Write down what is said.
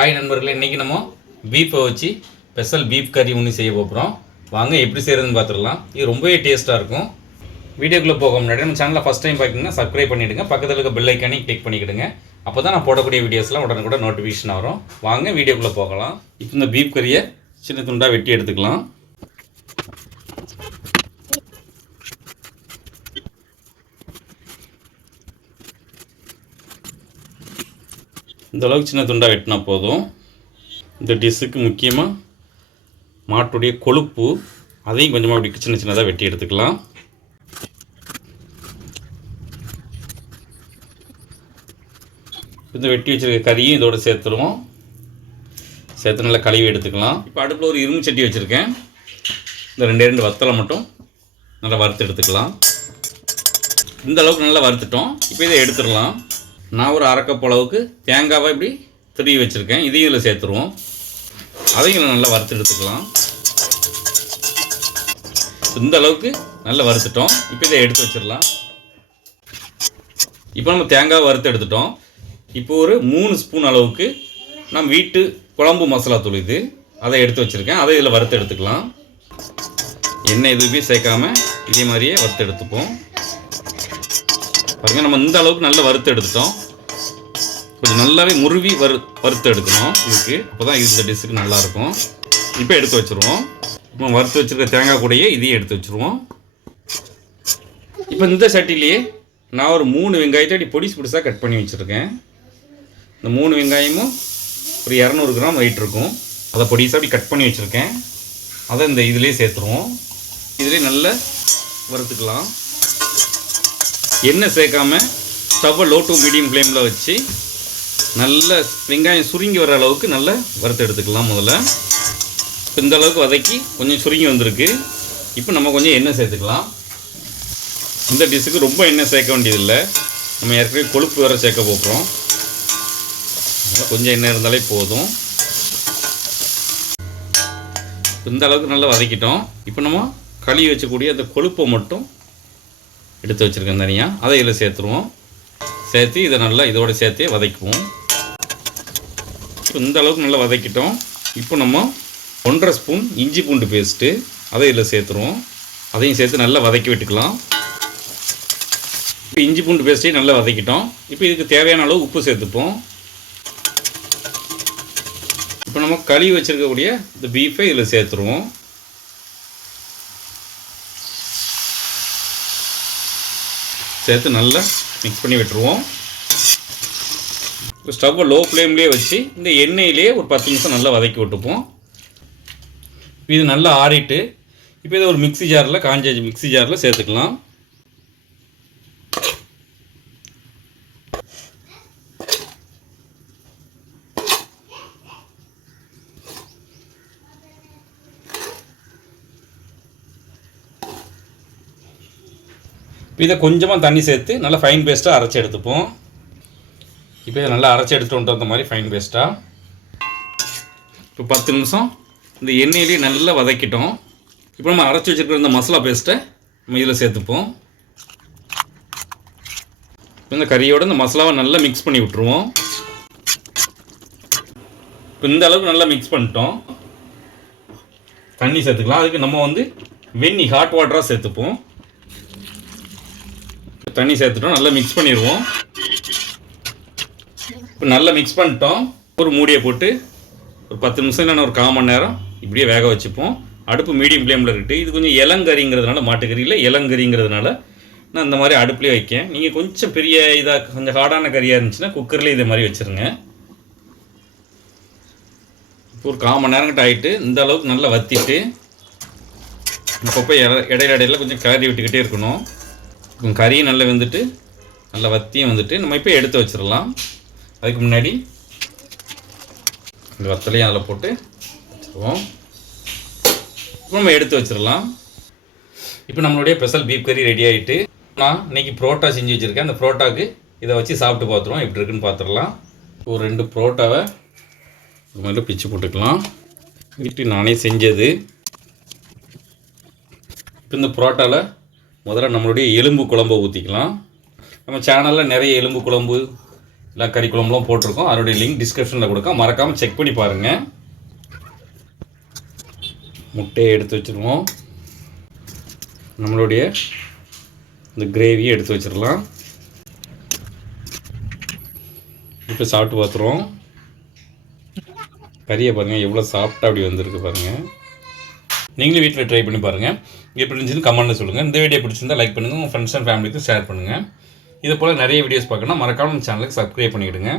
Hi நண்பர்களே இன்றைக்கி நம்ம பீஃபை வச்சு ஸ்பெஷல் பீஃப் கறி ஒன்று செய்ய போகிறோம் வாங்க எப்படி செய்கிறதுன்னு பார்த்துடலாம் இது ரொம்பவே டேஸ்ட்டாக இருக்கும். வீடியோக்குள்ளே போக முன்னாடி நம்ம சேனலில் ஃபஸ்ட் டைம் பார்க்கிங்கன்னா சப்ஸ்கிரைப் பண்ணிவிடுங்க பக்கத்தில் இருக்க பெல் ஐக்கானே கிளிக் பண்ணிக்கிடுங்க. அப்போ தான் நான் போடக்கூடிய வீடியோஸ்லாம் உடனே கூட நோட்டிஃபிகேஷன் வரும். வாங்க வீடியோக்குள்ளே போகலாம். இப்போ இந்த பீஃப் கறியை சின்ன துண்டாக வெட்டி எடுத்துக்கலாம். இந்த அளவுக்கு சின்ன துண்டாக வெட்டினா போதும். இந்த டிஷ்ஷுக்கு முக்கியமாக மாட்டுடைய கொழுப்பு அதையும் கொஞ்சமாக அப்படி சின்ன சின்னதாக வெட்டி எடுத்துக்கலாம். இந்த வெட்டி வச்சுருக்க கறியும் இதோட சேர்த்துருவோம். சேர்த்து நல்லா கழுவி எடுத்துக்கலாம். இப்போ அடுப்பில் ஒரு இரும்பு சட்டி வச்சுருக்கேன். இந்த ரெண்டே ரெண்டு வத்தலை மட்டும் நல்லா வறுத்து எடுத்துக்கலாம். இந்த அளவுக்கு நல்லா வறுத்துட்டோம். இப்போ இதை எடுத்துடலாம். நான் ஒரு அரைக்கப்போ அளவுக்கு தேங்காவை இப்படி திருவி வச்சுருக்கேன். இதையும் இதில் சேர்த்துருவோம். அதையும் நல்லா வறுத்து எடுத்துக்கலாம். இந்த அளவுக்கு நல்லா வறுத்துட்டோம். இப்போ இதை எடுத்து வச்சிடலாம். இப்போ நம்ம தேங்காய் வறுத்து எடுத்துட்டோம். இப்போ ஒரு மூணு ஸ்பூன் அளவுக்கு நம்ம வீட்டு குழம்பு மசாலா தூள் இது. அதை எடுத்து வச்சுருக்கேன். அதை இதில் வறுத்து எடுத்துக்கலாம். எண்ணெய் எதுவுமே சேர்க்காம இதே மாதிரியே வறுத்து எடுத்துப்போம். பாருங்கள் நம்ம இந்த அளவுக்கு நல்லா வறுத்து எடுத்துட்டோம். கொஞ்சம் நல்லாவே முருவி வறு வறுத்து எடுக்கணும். இதுக்கு அப்போ தான் இந்த டிஷ்ஷுக்கு நல்லாயிருக்கும். இப்போ எடுத்து வச்சுருவோம். இப்போ வறுத்து வச்சுருக்க தேங்காய் கூடையே இதையும் எடுத்து வச்சுருவோம். இப்போ இந்த சட்டிலேயே நான் ஒரு மூணு வெங்காயத்தை அப்படி பொடிசு பொடிசாக கட் பண்ணி வச்சுருக்கேன். இந்த மூணு வெங்காயமும் ஒரு இரநூறு கிராம் வெயிட் இருக்கும். அதை பொடிசாக அப்படி கட் பண்ணி வச்சுருக்கேன். அதை இந்த இதிலே சேர்த்துருவோம். இதிலே நல்லா வறுத்துக்கலாம். எண்ணெய் சேர்க்காம ஸ்டவ்வை லோ டு மீடியம் ஃப்ளேமில் வச்சு நல்ல வெங்காயம் சுருங்கி வர அளவுக்கு நல்லா வறுத்து எடுத்துக்கலாம் முதல்ல. இந்த அளவுக்கு வதக்கி கொஞ்சம் சுருங்கி வந்திருக்கு. இப்போ நம்ம கொஞ்சம் எண்ணெய் சேர்த்துக்கலாம். இந்த டிஷ்ஷுக்கு ரொம்ப எண்ணெய் சேர்க்க வேண்டியதில்லை. நம்ம ஏற்கனவே கொழுப்பு வேறு சேர்க்க போகிறோம் அதனால் கொஞ்சம் எண்ணெய் இருந்தாலே போதும். இந்த அளவுக்கு நல்லா வதக்கிட்டோம். இப்போ நம்ம கழுவி வச்சக்கூடிய அந்த கொழுப்பை மட்டும் எடுத்து வச்சுருக்கேன் தனியாக அதை இதில் சேர்த்துருவோம். சேர்த்து இதை நல்லா இதோட சேர்த்தே வதக்குவோம். இப்போ இந்த அளவுக்கு நல்லா வதக்கிட்டோம். இப்போ நம்ம ஒன்றரை ஸ்பூன் இஞ்சி பூண்டு பேஸ்ட்டு அதை இதில் சேர்த்துருவோம். அதையும் சேர்த்து நல்லா வதக்கி விட்டுக்கலாம். இப்போ இஞ்சி பூண்டு பேஸ்ட்டையும் நல்லா வதக்கிட்டோம். இப்போ இதுக்கு தேவையான அளவு உப்பு சேர்த்துப்போம். இப்போ நம்ம கழுவி வச்சுருக்கக்கூடிய இந்த பீஃபை இதில் சேர்த்துருவோம். சேர்த்து நல்லா மிக்ஸ் பண்ணி விட்டுருவோம். ஸ்டவ்வை லோ ஃப்ளேம்லேயே வச்சு இந்த எண்ணெயிலேயே ஒரு பத்து நிமிஷம் நல்லா வதக்கி விட்டுப்போம். இது நல்லா ஆறிட்டு இப்போ இதை ஒரு மிக்ஸி ஜாரில் காஞ்ச மிக்ஸி ஜாரில் சேர்த்துக்கலாம். இதை கொஞ்சமாக தண்ணி சேர்த்து நல்லா ஃபைன் பேஸ்ட்டாக அரைச்சி எடுத்துப்போம். இப்போ இதை நல்லா அரைச்சி எடுத்துகிட்டு வந்த மாதிரி ஃபைன் பேஸ்ட்டாக இப்போ பத்து நிமிஷம் இந்த எண்ணெயிலேயே நல்லா வதக்கிட்டோம். இப்போ நம்ம அரைச்சி வச்சுருக்கிற இந்த மசாலா பேஸ்ட்டை நம்ம இதில் சேர்த்துப்போம். இப்போ இந்த கறியோட இந்த மசாலாவை நல்லா மிக்ஸ் பண்ணி விட்ருவோம் இப்போ இந்த அளவுக்கு நல்லா மிக்ஸ் பண்ணிட்டோம். தண்ணி சேர்த்துக்கலாம். அதுக்கு நம்ம வந்து வெந்நி ஹாட் வாட்டராக சேர்த்துப்போம். தண்ணி சேர்த்துட்டோம் நல்லா மிக்ஸ் பண்ணிடுவோம். இப்போ நல்லா மிக்ஸ் பண்ணிட்டோம். ஒரு மூடியை போட்டு ஒரு பத்து நிமிஷம் இல்லைன்னா ஒரு கால் மணி நேரம் இப்படியே வேக வச்சுப்போம். அடுப்பு மீடியம் ஃப்ளேமில் இருக்குது இது கொஞ்சம் இளங்கறிங்கிறதுனால மாட்டுக்கறியில் இளங்கறிங்கிறதுனால நான் இந்த மாதிரி அடுப்புலேயே வைக்கேன். நீங்கள் கொஞ்சம் பெரிய இதாக கொஞ்சம் ஹார்டான கறியாக இருந்துச்சுன்னா குக்கர்லேயே இதே மாதிரி வச்சுருங்க. இப்போ ஒரு கால் மணி நேரம் கிட்ட ஆகிட்டு இந்த அளவுக்கு நல்லா வத்திட்டு அப்பப்போ இடையில இடையில கொஞ்சம் கிளறி விட்டுக்கிட்டே இருக்கணும். கறியும் நல்லா வெந்துட்டு நல்லா வத்தியும் வந்துட்டு நம்ம இப்போ எடுத்து வச்சிடலாம். அதுக்கு முன்னாடி இந்த வத்தலையும் அதில் போட்டு வச்சுருவோம். இப்போ நம்ம எடுத்து வச்சிடலாம். இப்போ நம்மளுடைய ஸ்பெஷல் பீஃப் கறி ரெடி ஆகிட்டு நான் இன்றைக்கி புரோட்டா செஞ்சு வச்சுருக்கேன். அந்த புரோட்டாக்கு இதை வச்சு சாப்பிட்டு பார்த்துருவோம். எப்படி இருக்குன்னு பார்த்துடலாம். ஒரு ரெண்டு புரோட்டாவை இது மாதிரி பிச்சு போட்டுக்கலாம். வீட்டு நானே செஞ்சது. இப்போ இந்த புரோட்டாவில் முதல்ல நம்மளுடைய எலும்பு குழம்பை ஊற்றிக்கலாம் நம்ம சேனலில் நிறைய எலும்பு குழம்பு இல்லை கறி குழம்புலாம் போட்டிருக்கோம். அதனுடைய லிங்க் டிஸ்கிரிப்ஷனில் கொடுக்க மறக்காமல் செக் பண்ணி பாருங்கள் முட்டையை எடுத்து வச்சுருவோம். நம்மளுடைய இந்த கிரேவியை எடுத்து வச்சிடலாம். இப்போ சாப்பிட்டு பார்த்துருவோம். கறியை பாருங்கள் எவ்வளோ சாஃப்டாக அப்படி வந்திருக்கு பாருங்கள் நீங்களும் வீட்டில் ட்ரை பண்ணி பாருங்கள் எப்படி இருந்துச்சுன்னு கமெண்ட்டில் சொல்லுங்கள் இந்த வீடியோ பிடிச்சிருந்தா லைக் பண்ணுங்கள் உங்கள் ஃப்ரெண்ட்ஸ் அண்ட் ஃபேமிலிக்கு ஷேர் பண்ணுங்கள் இதே போல் நிறைய வீடியோஸ் பார்க்கணும்னா மறக்காமல் சேனலுக்கு சப்ஸ்கிரைப் பண்ணிவிடுங்க